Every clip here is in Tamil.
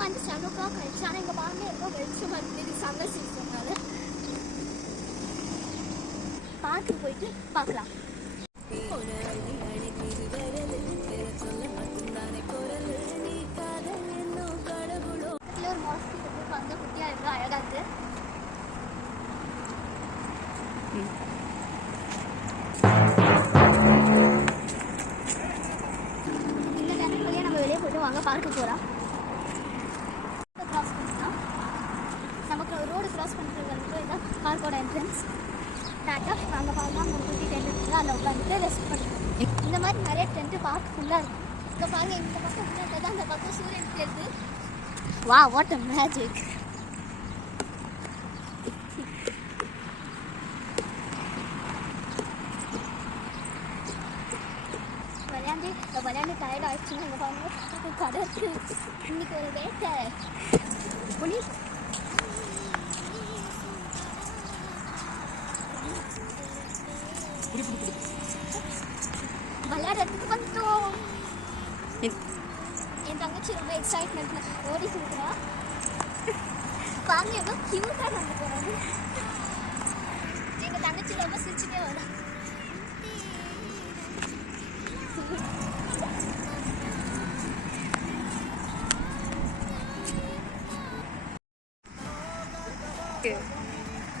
வந்து செவன் ஓ கிளாக் ஆயிடுச்சு ஆனால் இங்கே பாருங்க எவ்வளோ வெளிச்சமாக இருக்குது சம்மர் சீசன்னால பார்க்கு போயிட்டு பார்க்கலாம் ஒரு மாஸ்கிட்டோ இருக்கு அங்கே குட்டியாக எவ்வளோ அழகாக இந்த நம்ம வெளியே பார்க்க போகிறோம் இதான் பார்க்கோட என்ட்ரன்ஸ் டாட்டா நாங்கள் பார்க்கலாம் ஒரு குட்டி டென்ட் இருக்குது அதில் உட்காந்துட்டு ரெஸ்ட் பண்ணிக்கலாம் இந்த மாதிரி நிறைய டென்ட்டு பார்க் ஃபுல்லாக இருக்கும் இங்கே பாருங்க இந்த பக்கம் முன்னாடி தான் அந்த பக்கம் சூரியன் தெரியுது வா வாட் அ மேஜிக் விளையாண்டு விளையாண்டு டயர்ட் ஆயிடுச்சுன்னா இங்கே பாருங்க பக்கத்து கடை இருக்கு இன்னைக்கு ஒரு வேட்டை புலி என் தங்கச்சி ரொம்ப எக்ஸைட்மெண்ட்ல ஓடி இருக்கிறா பாருங்க எவ்வளோ கியூட்டாக நடந்து போகிறாங்க எங்கள் தங்கச்சி ரொம்ப சிரிச்சுட்டே வரா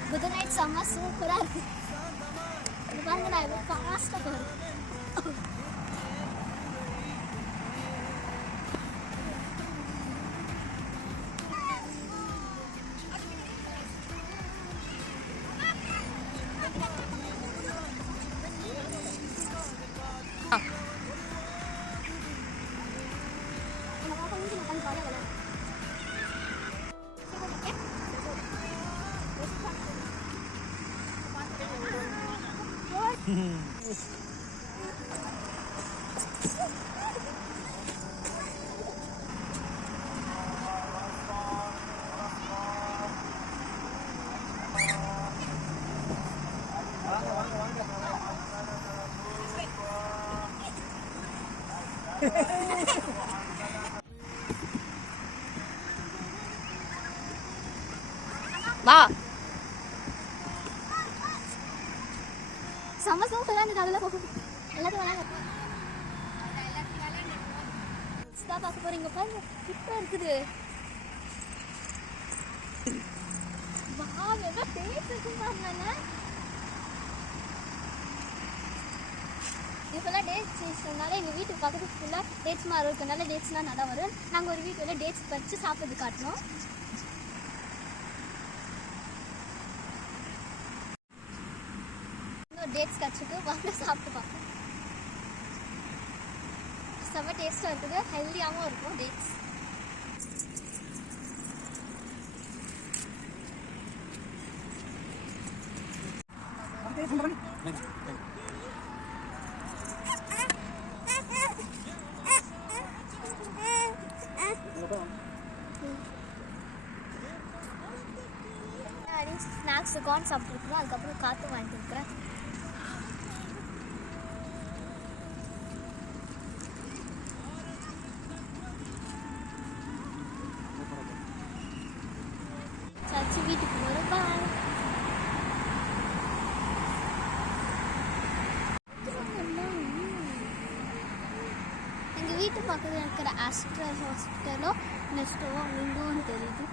குட் நைட் செம்ம சூப்பராக இருக்கு இது பாருங்க நான் எவ்வளோ ஃபாஸ்ட்டாக போகிறேன் 妈。செம்ம சூப்பராக இருந்தது அதில் போகும். எல்லாத்தையும் விளையாட தான் பார்க்க போறீங்க பாருங்க. கிட்ட இருக்குது. வா எவ்வளோ டேஸ்ட் இருக்கு பாருங்க இப்போல்லாம் டேட்ஸ் சீசன்னால எங்கள் வீட்டுக்கு பக்கத்துக்கு ஃபுல்லாக டேட்ஸ் மரம் இருக்கனால டேட்ஸ்லாம் நல்லா வரும். நாங்கள் ஒரு வீட்டில் டேட்ஸ் பறித்து சாப்பிட்றது காட்டினோம் அப்டேட்ஸ் டேட்ஸ் கிடச்சிட்டு வாங்க சாப்பிட்டு பார்ப்போம். செம்ம டேஸ்ட்டாக இருக்குது. ஹெல்த்தியாகவும் இருக்கும் டேட்ஸ் ஸ்நாக்ஸ் கார்ன் சாப்பிட்ருக்குறோம் அதுக்கப்புறம் காற்று வாங்கிட்டு இருக்கிறேன். எங்கள் வீட்டு பக்கத்தில் இருக்கிற ஆஸ்ட்ரல் ஹாஸ்பிட்டலும் நெக்ஸ்ட்டோ விண்டோன்னு தெரியுது